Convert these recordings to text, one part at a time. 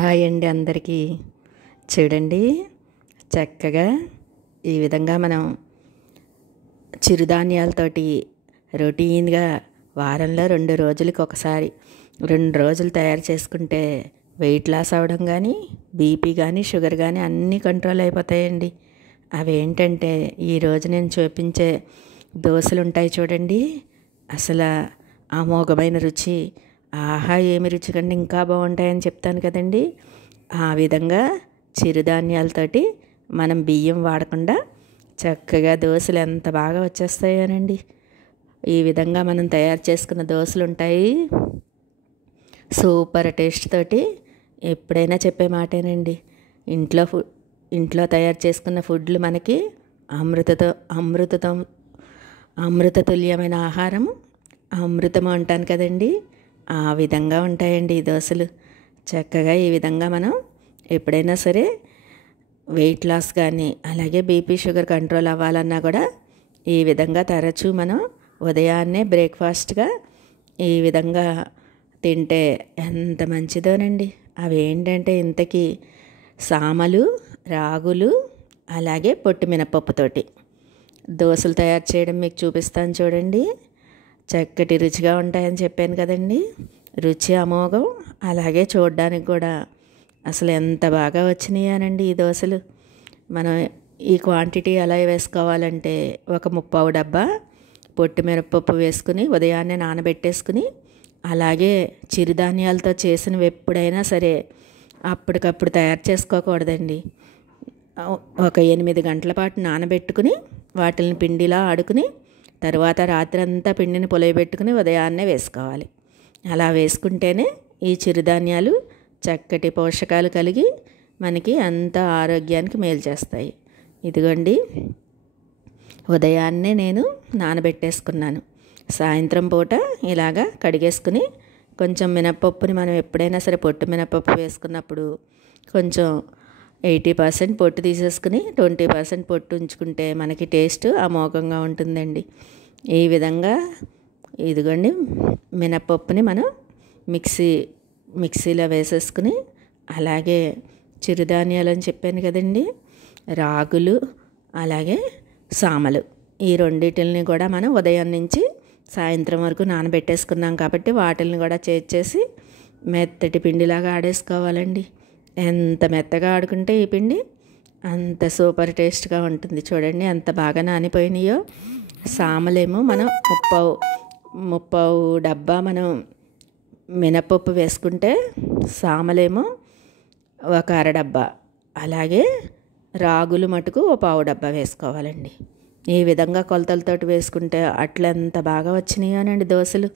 Hi అండి అందరికీ. చూడండి, చక్కగా ఈ విధంగా మనం చిరుధాన్యాలతోటి రొటీన్గా వారంలో 2 రోజులకి ఒకసారి 2 రోజులు తయారు చేసుకుంటే వెయిట్ లాస్ అవ్వడం కానీ, బీపీ కానీ, షుగర్ కానీ అన్నీ కంట్రోల్ అయిపోతాయండి. అవి ఏంటంటే ఈరోజు నేను చూపించే దోశలు ఉంటాయి చూడండి, అసలు అమోఘమైన రుచి. ఆహా, ఏమి రుచి కంటే ఇంకా బాగుంటాయని చెప్తాను కదండి. ఆ విధంగా చిరుధాన్యాలతోటి మనం బియ్యం వాడకుండా చక్కగా దోశలు ఎంత బాగా వచ్చేస్తాయోనండి. ఈ విధంగా మనం తయారు చేసుకున్న దోశలు ఉంటాయి, సూపర్ టేస్ట్ తోటి. ఎప్పుడైనా చెప్పే మాటేనండి, ఇంట్లో తయారు చేసుకున్న ఫుడ్లు మనకి అమృతతుల్యమైన ఆహారం, అమృతం అంటాను కదండి. ఆ విధంగా ఉంటాయండి ఈ దోశలు. చక్కగా ఈ విధంగా మనం ఎప్పుడైనా సరే వెయిట్ లాస్ కానీ, అలాగే బీపీ షుగర్ కంట్రోల్ అవ్వాలన్నా కూడా ఈ విధంగా తరచూ మనం ఉదయాన్నే బ్రేక్ఫాస్ట్గా ఈ విధంగా తింటే ఎంత మంచిదోనండి. అవి ఏంటంటే ఇంతకీ సామలు, రాగులు, అలాగే పొట్టు మినపప్పుతోటి దోశలు తయారు చేయడం మీకు చూపిస్తాను చూడండి. చక్కటి రుచిగా ఉంటాయని చెప్పాను కదండి. రుచి అమోఘం, అలాగే చూడడానికి కూడా అసలు ఎంత బాగా వచ్చినాయనండి ఈ దోశలు. మనం ఈ క్వాంటిటీ ఎలా వేసుకోవాలంటే, ఒక 3/4 డబ్బా పొట్టు మిరపప్పు వేసుకుని ఉదయాన్నే నానబెట్టేసుకుని, అలాగే చిరుధాన్యాలతో చేసినవి ఎప్పుడైనా సరే అప్పటికప్పుడు తయారు చేసుకోకూడదండి. ఒక 8 గంటల పాటు నానబెట్టుకుని వాటిని పిండిలా ఆడుకుని, తర్వాత రాత్రంతా పిండిని పులియబెట్టుకుని ఉదయాన్నే వేసుకోవాలి. అలా వేసుకుంటేనే ఈ చిరుధాన్యాలు చక్కటి పోషకాలు కలిగి మనకి అంత ఆరోగ్యానికి మేలు చేస్తాయి. ఇదిగోండి, ఉదయాన్నే నేను నానబెట్టేసుకున్నాను. సాయంత్రం పూట ఇలాగా కడిగేసుకుని, కొంచెం మినపప్పుని మనం ఎప్పుడైనా సరే పొట్టు మినపప్పు వేసుకున్నప్పుడు కొంచెం 80% పొట్టు తీసేసుకుని 20% పొట్టు ఉంచుకుంటే మనకి టేస్ట్ అమోఘంగా ఉంటుందండి. ఈ విధంగా ఇదిగోండి, మినపప్పుని మనం మిక్సీలో వేసేసుకుని, అలాగే చిరుధాన్యాలు అని చెప్పాను కదండి, రాగులు, అలాగే సామలు, ఈ రెండింటిని కూడా మనం ఉదయం నుంచి సాయంత్రం వరకు నానబెట్టేసుకున్నాం కాబట్టి వాటిని కూడా చేర్చేసి మెత్తటి పిండిలాగా ఆడేసుకోవాలండి. ఎంత మెత్తగా ఆడుకుంటే ఈ పిండి అంత సూపర్ టేస్ట్గా ఉంటుంది. చూడండి ఎంత బాగా నానిపోయినాయో. సామలేమో మనం ముప్పావు డబ్బా మనం మినపప్పు వేసుకుంటే సామలేమో ఒక 1/2 డబ్బా, అలాగే రాగులు మటుకు 1/4 డబ్బా వేసుకోవాలండి. ఈ విధంగా కొలతలతోటి వేసుకుంటే అట్లా ఎంత బాగా వచ్చినాయోనండి దోశలు.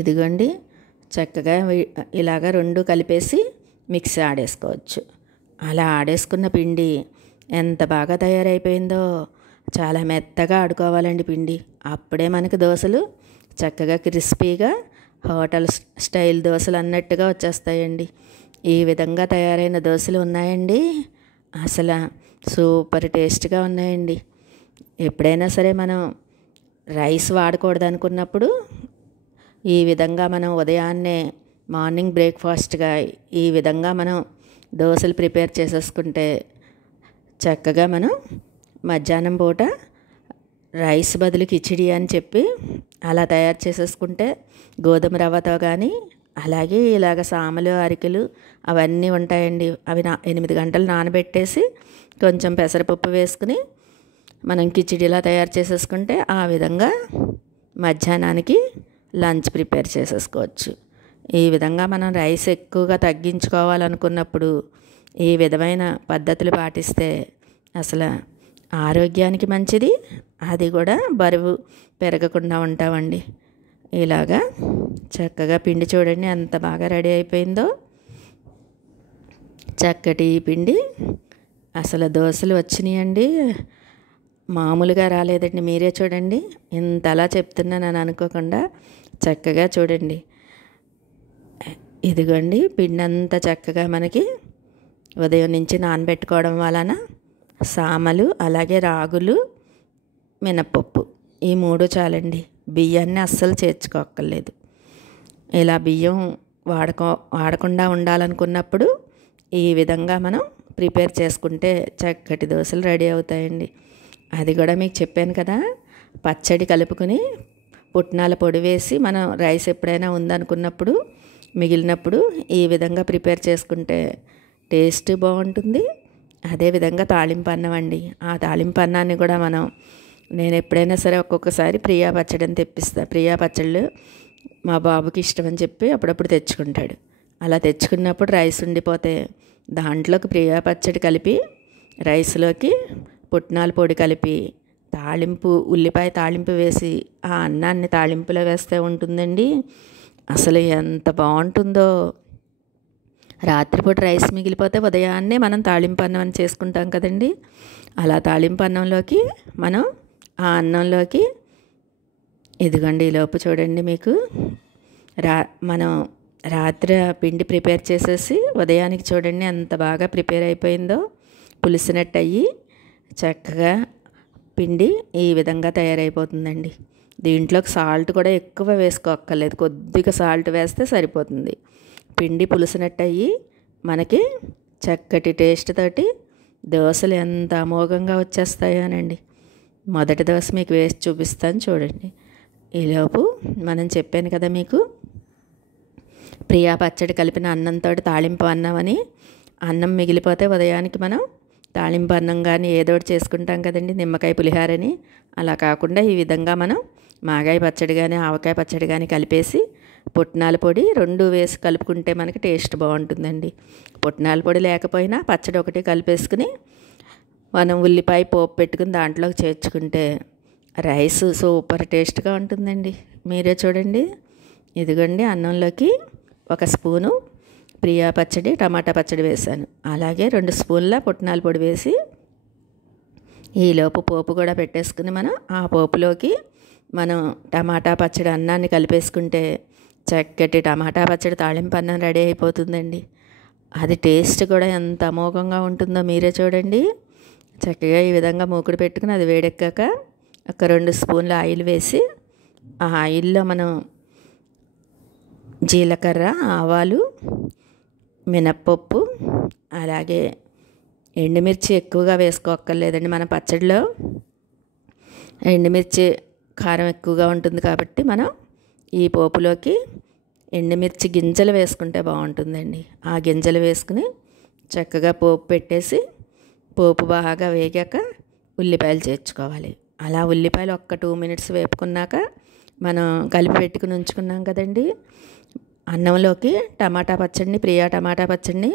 ఇదిగోండి, చక్కగా ఇలాగ 2 కలిపేసి మిక్సీ ఆడేసుకోవచ్చు. అలా ఆడేసుకున్న పిండి ఎంత బాగా తయారైపోయిందో. చాలా మెత్తగా ఆడుకోవాలండి పిండి, అప్పుడే మనకి దోశలు చక్కగా క్రిస్పీగా హోటల్ స్టైల్ దోశలు అన్నట్టుగా వచ్చేస్తాయండి. ఈ విధంగా తయారైన దోశలు ఉన్నాయండి, అసలు సూపర్ టేస్ట్గా ఉన్నాయండి. ఎప్పుడైనా సరే మనం రైస్ వాడకూడదు అనుకున్నప్పుడు ఈ విధంగా మనం ఉదయాన్నే మార్నింగ్ బ్రేక్ఫాస్ట్గా ఈ విధంగా మనం దోశలు ప్రిపేర్ చేసేసుకుంటే చక్కగా మనం మధ్యాహ్నం పూట రైస్ బదులు కిచిడి అని చెప్పి అలా తయారు చేసేసుకుంటే, గోధుమ రవ్వతో కానీ, అలాగే ఇలాగ సామలు, అరికెలు అవన్నీ ఉంటాయండి. అవి 8 గంటలు నానబెట్టేసి కొంచెం పెసరపప్పు వేసుకుని మనం కిచిడిలా తయారు చేసేసుకుంటే ఆ విధంగా మధ్యాహ్నానికి లంచ్ ప్రిపేర్ చేసేసుకోవచ్చు. ఈ విధంగా మనం రైస్ ఎక్కువగా తగ్గించుకోవాలనుకున్నప్పుడు ఈ విధమైన పద్ధతులు పాటిస్తే అసలు ఆరోగ్యానికి మంచిది, అది కూడా బరువు పెరగకుండా ఉంటామండి. ఇలాగా చక్కగా పిండి చూడండి ఎంత బాగా రెడీ అయిపోయిందో. చక్కటి పిండి, అసలు దోశలు వచ్చినాయండి, మామూలుగా రాలేదండి. మీరే చూడండి, ఇంతలా చెప్తున్నానని అనుకోకుండా చక్కగా చూడండి. ఇదిగోండి, పిండి అంతా చక్కగా మనకి ఉదయం నుంచి నానబెట్టుకోవడం వలన సామలు, అలాగే రాగులు, మినపప్పు ఈ 3 చాలండి. బియ్యాన్ని అస్సలు చేర్చుకోక్కర్లేదు. ఇలా బియ్యం వాడకుండా ఉండాలనుకున్నప్పుడు ఈ విధంగా మనం ప్రిపేర్ చేసుకుంటే చక్కటి దోశలు రెడీ అవుతాయండి. అది కూడా మీకు చెప్పాను కదా, పచ్చడి కలుపుకొని పుట్నాల పొడి వేసి మనం రైస్ ఎప్పుడైనా ఉందనుకున్నప్పుడు మిగిలినప్పుడు ఈ విధంగా ప్రిపేర్ చేసుకుంటే టేస్ట్ బాగుంటుంది. అదేవిధంగా తాళింపు అన్నం అండి. ఆ తాళింపు అన్నాన్ని కూడా నేను ఎప్పుడైనా సరే ఒక్కొక్కసారి ప్రియా పచ్చడి అని తెప్పిస్తాను. ప్రియా పచ్చళ్ళు మా బాబుకి ఇష్టం అని చెప్పి అప్పుడప్పుడు తెచ్చుకుంటాడు. అలా తెచ్చుకున్నప్పుడు రైస్ ఉండిపోతే దాంట్లోకి ప్రియా పచ్చడి కలిపి రైస్లోకి పుట్నాల పొడి కలిపి ఉల్లిపాయ తాళింపు వేసి ఆ అన్నాన్ని తాళింపులో వేస్తే ఉంటుందండి. అసలు ఎంత బాగుంటుందో. రాత్రిపూట రైస్ మిగిలిపోతే ఉదయాన్నే మనం తాళింపు అన్నం అని చేసుకుంటాం కదండి. అలా తాళింపు అన్నంలోకి మనం ఆ అన్నంలోకి ఇదిగోండి ఈలోపు చూడండి మీకు మనం రాత్రి పిండి ప్రిపేర్ చేసేసి ఉదయానికి చూడండి ఎంత బాగా ప్రిపేర్ అయిపోయిందో. పులిసినట్టు అయ్యి చక్కగా పిండి ఈ విధంగా తయారైపోతుందండి. దీంట్లోకి సాల్ట్ కూడా ఎక్కువ వేసుకోక్కర్లేదు, కొద్దిగా సాల్ట్ వేస్తే సరిపోతుంది. పిండి పులిసినట్టు అయ్యి మనకి చక్కటి టేస్ట్ తోటి దోశలు ఎంత అమోఘంగా వచ్చేస్తాయోనండి. మొదటి దోశ మీకు వేసి చూపిస్తాను చూడండి. ఈలోపు మనం చెప్పాను కదా మీకు ప్రియా పచ్చడి కలిపిన అన్నంతో తాళింపు అన్నం అని. అన్నం మిగిలిపోతే ఉదయానికి మనం తాళింపు అన్నం కానీ ఏదోటి చేసుకుంటాం కదండి, నిమ్మకాయ పులిహారని. అలా కాకుండా ఈ విధంగా మనం మాగాయ పచ్చడి కానీ ఆవకాయ పచ్చడి కానీ కలిపేసి పుట్నాల పొడి 2 వేసి కలుపుకుంటే మనకి టేస్ట్ బాగుంటుందండి. పుట్నాల పొడి లేకపోయినా పచ్చడి ఒకటి కలిపేసుకుని మనం ఉల్లిపాయ పోపు పెట్టుకుని దాంట్లోకి చేర్చుకుంటే రైస్ సూపర్ టేస్ట్గా ఉంటుందండి. మీరే చూడండి. ఇదిగోండి అన్నంలోకి 1 స్పూను ప్రియా పచ్చడి టమాటా పచ్చడి వేసాను. అలాగే 2 స్పూన్ల పుట్నాల పొడి వేసి ఈలోపు పోపు కూడా పెట్టేసుకుని మనం ఆ పోపులోకి మనం టమాటా పచ్చడి అన్నాన్ని కలిపేసుకుంటే చక్కటి టమాటా పచ్చడి తాళింపు అన్నం రెడీ అయిపోతుందండి. అది టేస్ట్ కూడా ఎంత అమోఘంగా ఉంటుందో మీరే చూడండి. చక్కగా ఈ విధంగా మూకుడు పెట్టుకుని అది వేడెక్కాక 2 స్పూన్ల ఆయిల్ వేసి ఆ ఆయిల్లో మనం జీలకర్ర, ఆవాలు, మినప్పప్పు, అలాగే ఎండుమిర్చి ఎక్కువగా వేసుకోక్కర్లేదండి. మన పచ్చడిలో ఎండుమిర్చి కారం ఎక్కువగా ఉంటుంది కాబట్టి మనం ఈ పోపులోకి ఎండుమిర్చి గింజలు వేసుకుంటే బాగుంటుందండి. ఆ గింజలు వేసుకుని చక్కగా పోపు పెట్టేసి పోపు బాగా వేగాక ఉల్లిపాయలు చేర్చుకోవాలి. అలా ఉల్లిపాయలు 2 మినిట్స్ వేపుకున్నాక మనం కలిపి పెట్టుకుని ఉంచుకున్నాం కదండి అన్నంలోకి ప్రియా టమాటా పచ్చడిని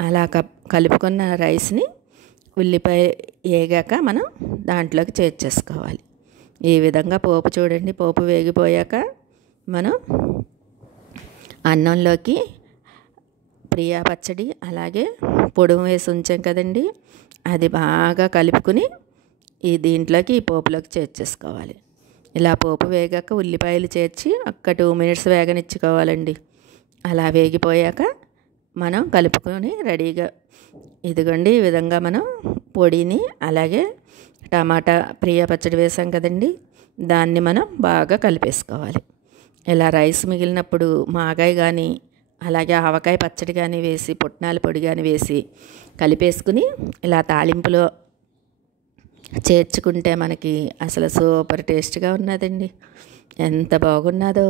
అలా కలుపుకున్న రైస్ని ఉల్లిపాయ వేగాక మనం దాంట్లోకి చేర్చేసుకోవాలి. ఈ విధంగా పోపు చూడండి. పోపు వేగిపోయాక మనం అన్నంలోకి ప్రియా పచ్చడి అలాగే పొడుము వేసి ఉంచాం కదండి, అది బాగా కలుపుకుని దీంట్లోకి ఈ పోపులోకి చేర్చేసుకోవాలి. ఇలా పోపు వేగాక ఉల్లిపాయలు చేర్చి 2 మినిట్స్ వేగనిచ్చుకోవాలండి. అలా వేగిపోయాక మనం కలుపుకొని రెడీగా ఇదిగోండి ఈ విధంగా మనం పొడిని అలాగే టమాటా ప్రియా పచ్చడి వేసాం కదండి, దాన్ని మనం బాగా కలిపేసుకోవాలి. ఇలా రైస్ మిగిలినప్పుడు మాగాయ కానీ అలాగే ఆవకాయ పచ్చడి కానీ వేసి పుట్నాల పొడి కానీ వేసి కలిపేసుకుని ఇలా తాళింపులో చేర్చుకుంటే మనకి అసలు సూపర్ టేస్ట్గా ఉన్నదండి. ఎంత బాగున్నదో,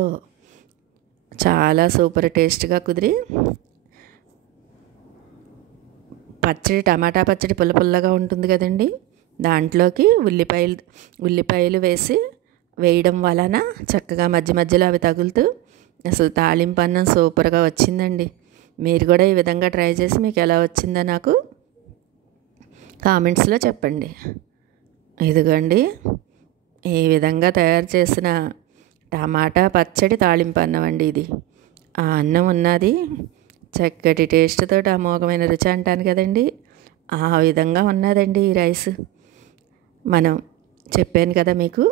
చాలా సూపర్ టేస్ట్గా కుదిరి పచ్చడి టమాటా పచ్చడి పుల్లగా ఉంటుంది కదండి, దాంట్లోకి ఉల్లిపాయలు వేయడం వలన చక్కగా మధ్యలో అవి తగులుతూ అసలు తాళింపు అన్నం సూపర్గా వచ్చిందండి. మీరు కూడా ఈ విధంగా ట్రై చేసి మీకు ఎలా వచ్చిందో నాకు కామెంట్స్లో చెప్పండి. ఇదిగోండి ఈ విధంగా తయారు చేసిన టమాటా పచ్చడి తాళింపు అన్నం అండి ఇది. ఆ అన్నం ఉన్నది చక్కటి టేస్ట్తో అమోఘమైన రుచి అంటాను కదండి, ఆ విధంగా ఉన్నదండి ఈ రైస్. మనం చెప్పాను కదా మీకు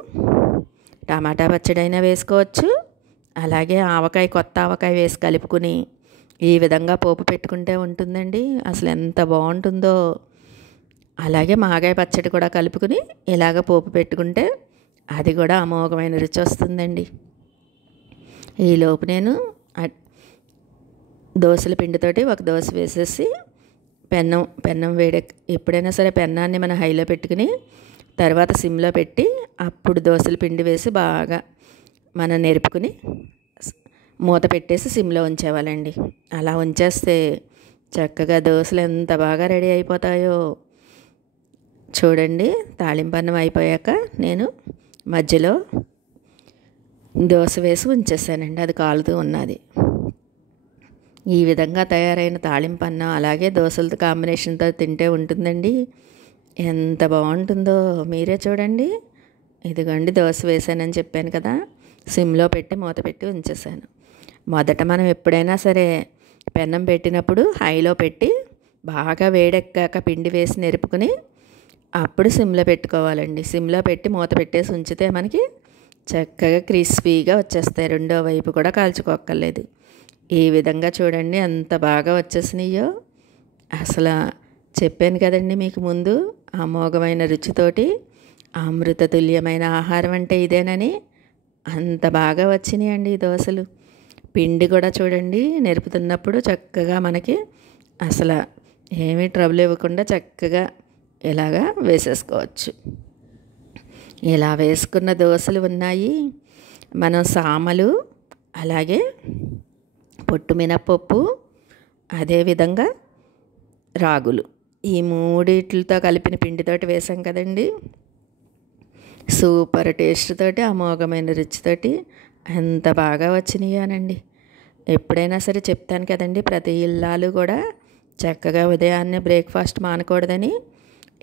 టమాటా పచ్చడి అయినా వేసుకోవచ్చు, అలాగే కొత్త ఆవకాయ వేసి కలుపుకుని ఈ విధంగా పోపు పెట్టుకుంటే ఉంటుందండి. అసలు ఎంత బాగుంటుందో. అలాగే మాగాయ పచ్చడి కూడా కలుపుకుని ఇలాగ పోపు పెట్టుకుంటే అది కూడా అమోఘమైన రుచి వస్తుందండి. ఈలోపు నేను దోసల పిండితోటి ఒక దోశ వేసేసి పెన్నం ఎప్పుడైనా సరే పెన్నాన్ని మనం హైలో పెట్టుకుని తర్వాత సిమ్లో పెట్టి అప్పుడు దోసల పిండి వేసి బాగా మనం నెరుపుకుని మూత పెట్టేసి సిమ్లో ఉంచేవాళ్ళండి. అలా ఉంచేస్తే చక్కగా దోశలు ఎంత బాగా రెడీ అయిపోతాయో చూడండి. తాళింపన్నం అయిపోయాక నేను మధ్యలో దోశ వేసి ఉంచేసానండి, అది కాలుతూ ఉన్నది. ఈ విధంగా తయారైన తాళింపన్నం అలాగే దోశలతో కాంబినేషన్తో తింటే ఉంటుందండి, ఎంత బాగుంటుందో మీరే చూడండి. ఇదిగోండి దోశ వేసానని చెప్పాను కదా, సిమ్లో పెట్టి మూత పెట్టి ఉంచేసాను. మొదట మనం ఎప్పుడైనా సరే పెన్నం పెట్టినప్పుడు హైలో పెట్టి బాగా వేడెక్కాక పిండి వేసి నెరుపుకుని అప్పుడు సిమ్లో పెట్టుకోవాలండి. సిమ్లో పెట్టి మూత పెట్టేసి ఉంచితే మనకి చక్కగా క్రిస్పీగా వచ్చేస్తాయి, రెండో వైపు కూడా కాల్చుకోక్కర్లేదు. ఈ విధంగా చూడండి ఎంత బాగా వచ్చేసినాయో. అసలు చెప్పాను కదండి మీకు ముందు, అమోఘమైన రుచితోటి అమృత తుల్యమైన ఆహారం అంటే ఇదేనని. అంత బాగా వచ్చినాయండి ఈ దోశలు. పిండి కూడా చూడండి నెరుపుతున్నప్పుడు చక్కగా మనకి అసలు ఏమీ ట్రబుల్ ఇవ్వకుండా చక్కగా ఇలాగా వేసేసుకోవచ్చు. ఇలా వేసుకున్న దోశలు ఉన్నాయి. మనం సామలు అలాగే పొట్టు మినప్పప్పు అదేవిధంగా రాగులు ఈ మూడిట్లతో కలిపిన పిండితోటి వేసాం కదండి. సూపర్ టేస్ట్ తోటి అమోఘమైన రుచితోటి ఎంత బాగా వచ్చినాయోనండి. ఎప్పుడైనా సరే చెప్తాను కదండి, ప్రతి ఇల్లాలు కూడా చక్కగా ఉదయాన్నే బ్రేక్ఫాస్ట్ మానకూడదని.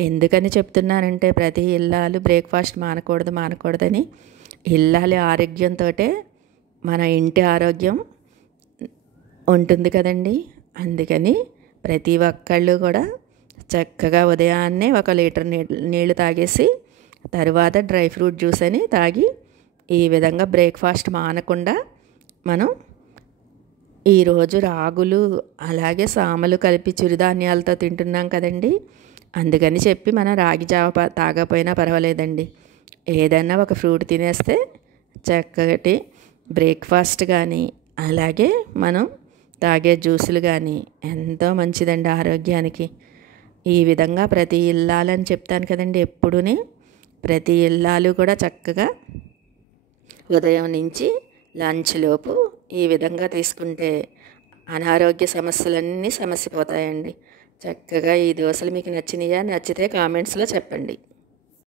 ఎందుకని చెప్తున్నానంటే ప్రతి ఇల్లాలు బ్రేక్ఫాస్ట్ మానకూడదని, ఇల్లాలి ఆరోగ్యంతో మన ఇంటి ఆరోగ్యం ఉంటుంది కదండి. అందుకని ప్రతి ఒక్కళ్ళు కూడా చక్కగా ఉదయాన్నే 1 లీటర్ నీళ్ళు తాగేసి తర్వాత డ్రై ఫ్రూట్ జ్యూస్ అని తాగి ఈ విధంగా బ్రేక్ఫాస్ట్ మానకుండా మనం ఈరోజు రాగులు అలాగే సామలు కలిపి చిరుధాన్యాలతో తింటున్నాం కదండి. అందుకని చెప్పి మనం రాగి జావ తాగకపోయినా పర్వాలేదండి, ఏదన్నా ఒక ఫ్రూట్ తినేస్తే చక్కటి బ్రేక్ఫాస్ట్ కానీ అలాగే మనం తాగే జ్యూసులు కానీ ఎంతో మంచిదండి ఆరోగ్యానికి. ఈ విధంగా ప్రతి ఇల్లాలని చెప్తాను కదండి, ఎప్పుడూనే ప్రతి ఇల్లాలు కూడా చక్కగా ఉదయం నుంచి లంచ్ లోపు ఈ విధంగా తీసుకుంటే అనారోగ్య సమస్యలన్నీ సమసిపోతాయండి. చక్కగా ఈ దోశలు మీకు నచ్చినాయా? నచ్చితే కామెంట్స్లో చెప్పండి.